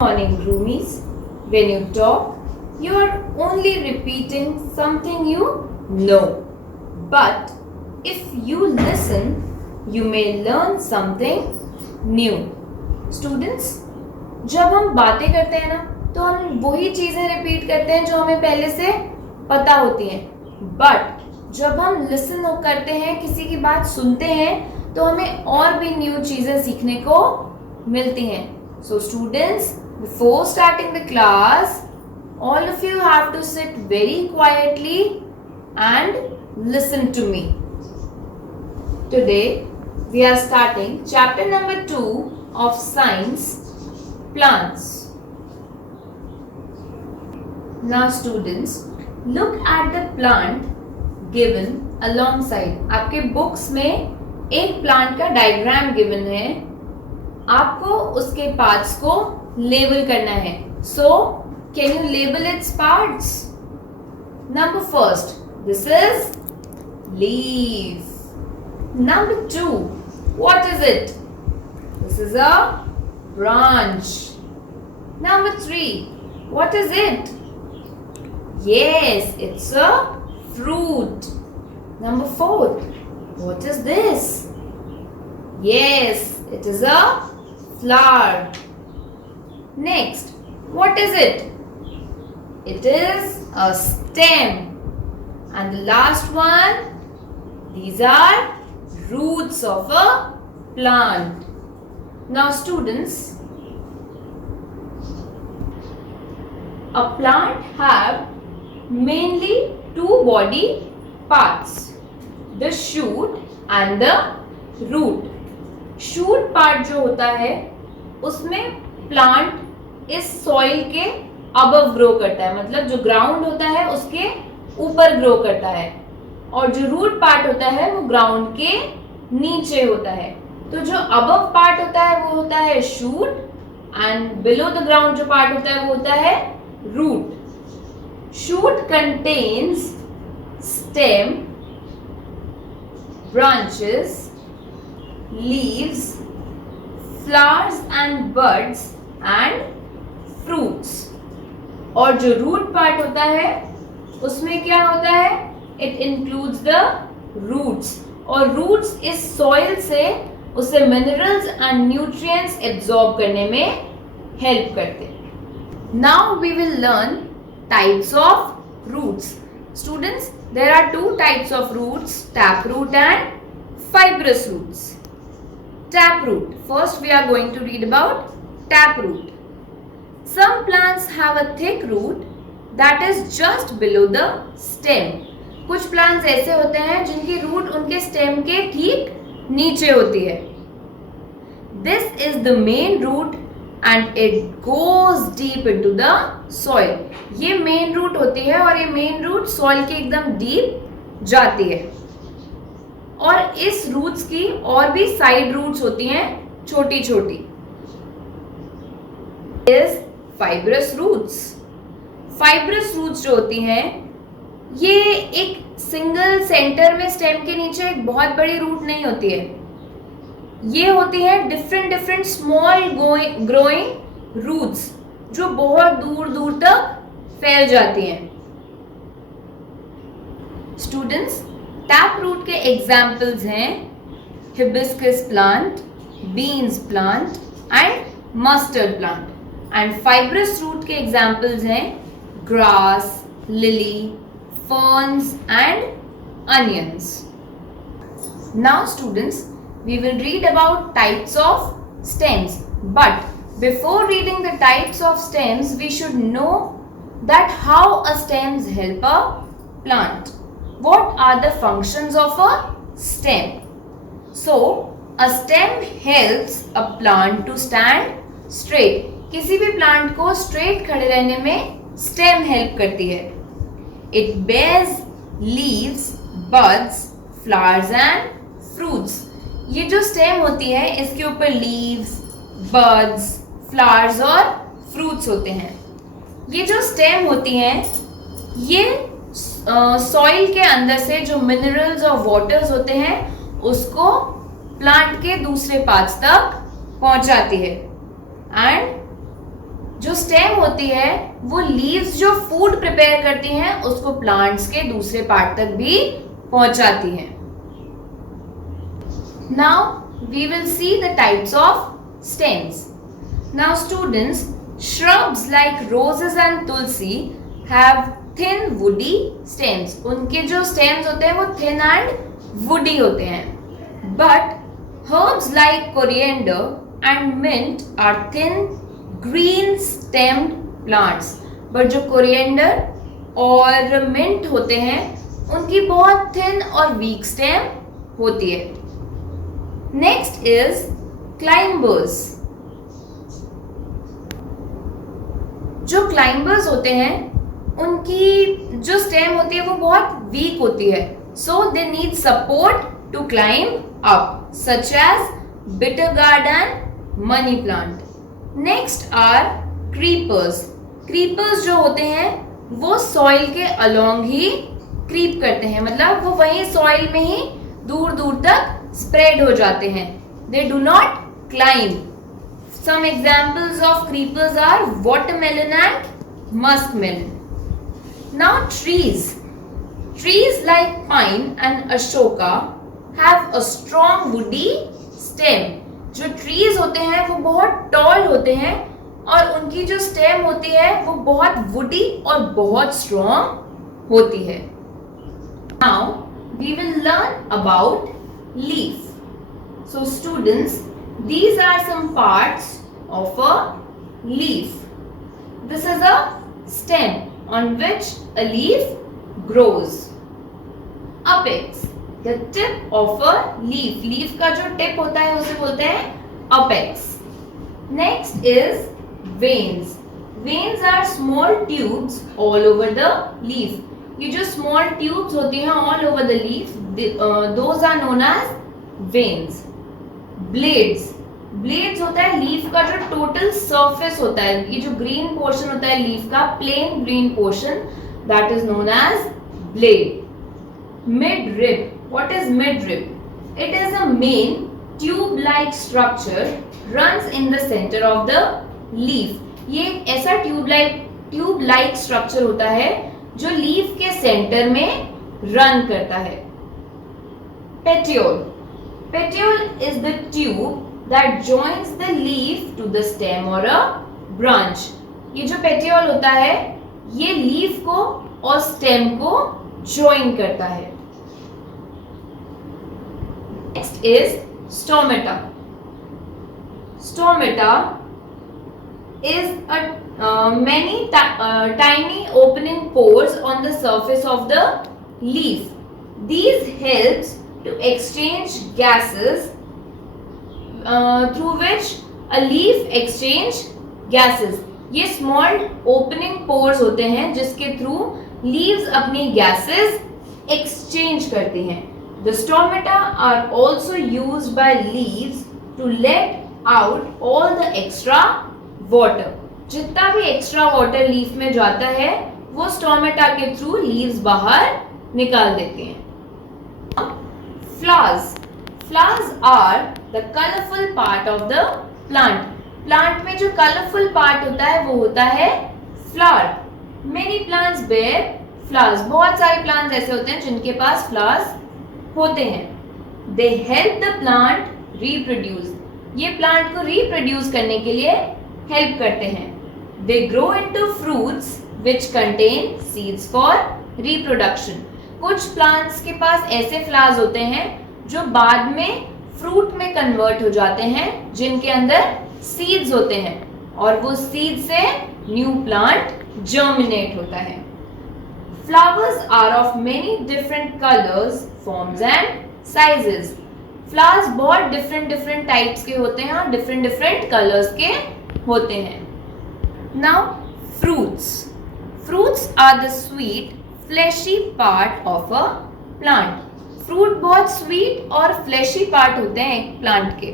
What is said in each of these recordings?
Morning, roomies. When you talk, you are only repeating something you know. But if you listen, you may learn something new. Students, जब हम बातें करते हैं ना, तो हम वही चीजें रिपीट करते हैं जो हमें पहले से पता होती हैं. बट जब हम लिसन करते हैं, किसी की बात सुनते हैं, तो हमें और भी न्यू चीजें सीखने को मिलती हैं. So students, before starting the class, all of you have to sit very quietly and listen to me. Today we are starting chapter number 2 of science, plants. Now students, look at the plant given alongside. आपके books में एक plant का diagram given है. आपको उसके parts को label करना है. So can you label its parts? Number first, this is leaf. Number 2, what is it? This is a branch. Number 3, what is it? Yes, it's a fruit. Number 4, what is this? Yes, it is a flower. Next, what is it? It is a stem. And the last one, these are roots of a plant. Now students, a plant have mainly two body parts, the shoot and the root. Shoot part जो होता है उसमें plant इस soil के above grow करता है, मतलब जो ग्राउंड होता है उसके ऊपर ग्रो करता है, और जो रूट पार्ट होता है वो ग्राउंड के नीचे होता है. तो जो अबव पार्ट होता है वो होता है shoot, and below the ground जो पार्ट होता है वो होता है root. Shoot contains stem, branches, leaves, flowers and buds and fruits. और जो root part होता है उसमें क्या होता है? It includes the roots. और roots इस soil से उसे minerals and nutrients absorb करने में help करते. Now we will learn types of roots. Students, there are two types of roots, taproot and fibrous roots. Taproot. First we are going to read about taproot. Some plants have a thick root that is just below the stem. कुछ plants ऐसे होते हैं जिनकी root उनके stem के ठीक नीचे होती है. This is the main root and it goes deep into the soil. ये main root होती है और ये main root soil के एकदम deep जाती है. और इस रूट्स की और भी साइड रूट्स होती हैं छोटी छोटी. Is fibrous roots. Fibrous roots जो होती हैं ये एक सिंगल सेंटर में स्टेम के नीचे एक बहुत बड़ी रूट नहीं होती है. ये होती हैं डिफरेंट स्मॉल ग्रोइंग रूट्स जो बहुत दूर दूर तक फैल जाती हैं. स्टूडेंट्स, टैपरूट के एग्जाम्पल्स हैं hibiscus plant, beans plant and mustard plant. And fibrous root के एग्जाम्पल्स हैं grass, lily, ferns and onions. Now students, we will read about types of stems. But before reading the types of stems we should know that how a stems help a plant. What are the functions of a stem? So, a stem helps a plant to stand straight. किसी भी plant को straight खड़े रहने में stem help करती है. It bears leaves, buds, flowers and fruits. ये जो stem होती है इसके ऊपर leaves, buds, flowers और fruits होते हैं. ये जो stem होती हैं ये सॉइल के अंदर से जो मिनरल्स और वाटर्स होते हैं उसको प्लांट के दूसरे पार्ट्स तक पहुंचाती है. एंड जो स्टेम होती है वो लीव्स जो फूड प्रिपेयर करती हैं उसको प्लांट्स के दूसरे पार्ट तक भी पहुंचाती हैं. Now we will see the types of stems. Now students, shrubs like roses and tulsi have thin woody stems. उनके जो stems होते हैं वो thin and woody होते हैं. But herbs like coriander and mint are thin green stemmed plants. But जो coriander और mint होते हैं उनकी बहुत thin और weak stem होती है. Next is climbers. जो क्लाइंबर्स होते हैं उनकी जो स्टेम होती है वो बहुत वीक होती है, so they need support to climb up, such as bitter gourd and money plant. Next are creepers. Creepers जो होते हैं वो सॉइल के अलोंग ही क्रीप करते हैं, मतलब वो वहीं सॉइल में ही दूर दूर तक स्प्रेड हो जाते हैं. They do not climb. Some examples of creepers are watermelon and muskmelon. Now trees. Trees like pine and ashoka have a strong woody stem. जो trees होते हैं वो बहुत tall होते हैं और उनकी जो stem होती है वो बहुत woody और बहुत strong होती है. Now we will learn about leaf. So students, these are some parts of a leaf. This is a stem on which a leaf grows. Apex, the tip of a leaf. Leaf का जो tip होता है उसे बोलते हैं apex. Next is veins. Veins are small tubes all over the leaf. ये जो small tubes होती हैं all over the leaf, those are known as veins. Blades. Blades होता है लीफ का जो टोटल सरफेस होता है, ये जो ग्रीन पोर्शन होता है लीफ का, plain green portion, that is known as blade. Mid rib. What is mid rib? It is a main tube like structure runs in the centre of the leaf. ये एक ऐसा tube like structure होता है जो leaf के centre में run करता है. Petiole. Petiole is the tube that joins the leaf to the stem or a branch. ये जो petiole होता है ये लीफ को और स्टेम को ज्वाइन करता है. Next is stomata. Stomata is many tiny opening pores on the surface of the leaf. These helps to exchange gases through which a leaf exchange gases. ये small opening pores होते हैं जिसके through leaves अपनी gases exchange करती हैं. The stomata are also used by leaves to let out all the extra water. जितना भी extra water leaf में जाता है वो stomata के थ्रू leaves बाहर निकाल देते हैं. Flowers. Flowers are the colorful part of the plant. Plant में जो colorful part होता है वो होता है flower. Many plants bear flowers. बहुत सारे plants ऐसे होते हैं जिनके पास flowers होते हैं. They help the plant reproduce. ये plant को reproduce करने के लिए help करते हैं. They grow into fruits which contain seeds for reproduction. कुछ प्लांट्स के पास ऐसे फ्लावर्स होते हैं जो बाद में फ्रूट में कन्वर्ट हो जाते हैं जिनके अंदर सीड्स होते हैं और वो सीड से न्यू प्लांट जर्मिनेट होता है. Flowers are of many different colours, forms and sizes. Flowers बहुत डिफरेंट टाइप्स के होते हैं और डिफरेंट कलर्स के होते हैं. Now fruits. Fruits are the sweet fleshy part of a plant. Fruit बहुत स्वीट और फ्लैशी पार्ट होते हैं एक प्लांट के.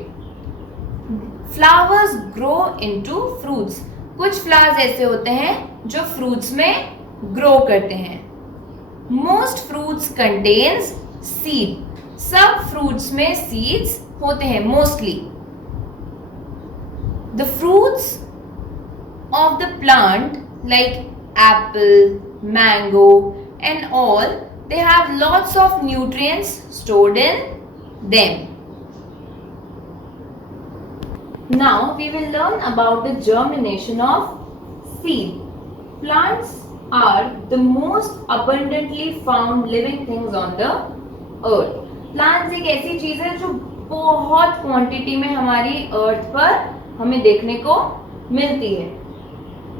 Flowers grow into fruits. कुछ फ्लावर्स ऐसे होते हैं जो फ्रूट्स में ग्रो करते हैं. Most fruits contains seed. सब फ्रूट्स में सीड्स होते हैं mostly. The fruits of the plant like apple, mango and all, they have lots of nutrients stored in them. Now we will learn about the germination of seed. Plants are the most abundantly found living things on the earth. Plants एक ऐसी चीज है जो बहुत quantity में हमारी अर्थ पर हमें देखने को मिलती है.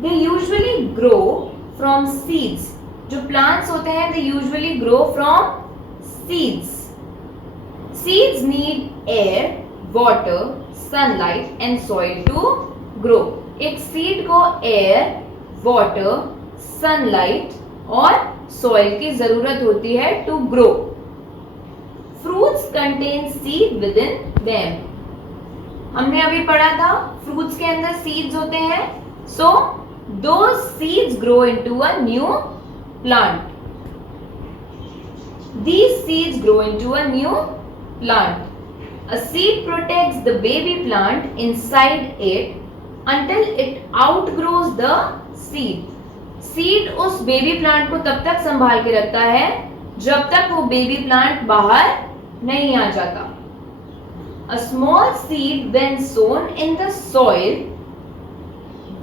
They usually grow from seeds. जो plants होते हैं they usually grow from seeds. Seeds need air, water, sunlight and soil to grow. एक seed को air, water, sunlight और soil की जरूरत होती है to grow. Fruits contain seed within them. हमने अभी पढ़ा था fruits के अंदर seeds होते हैं. So those seeds grow into a new plant. These seeds grow into a new plant. A seed protects the baby plant inside it until it outgrows the seed. Seed उस baby plant को तब तक संभाल के रखता है जब तक वो baby plant बाहर नहीं आ जाता. A small seed when sown in the soil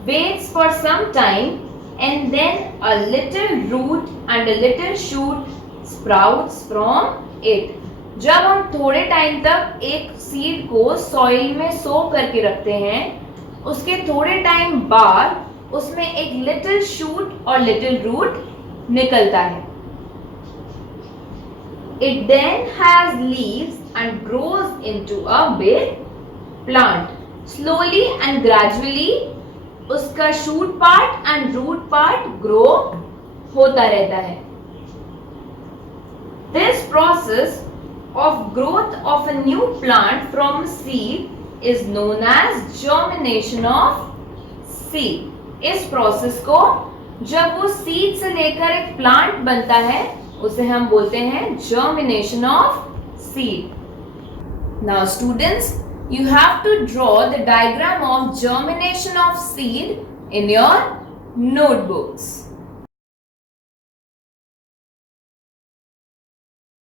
waits for some time and then a little root and a little shoot sprouts from it. जब हम थोड़े टाइम तक एक सीड को सॉइल में सो करके रखते हैं, उसके थोड़े टाइम बाद उसमें एक लिटिल शूट और लिटिल रूट निकलता है. It then has leaves and grows into a big plant. Slowly and gradually उसका shoot part and root part grow होता रहता है. This process of growth of a new plant from seed is known as germination of seed. इस process को जब वो seed से लेकर एक प्लांट बनता है उसे हम बोलते हैं germination of seed. Now students, you have to draw the diagram of germination of seed in your notebooks.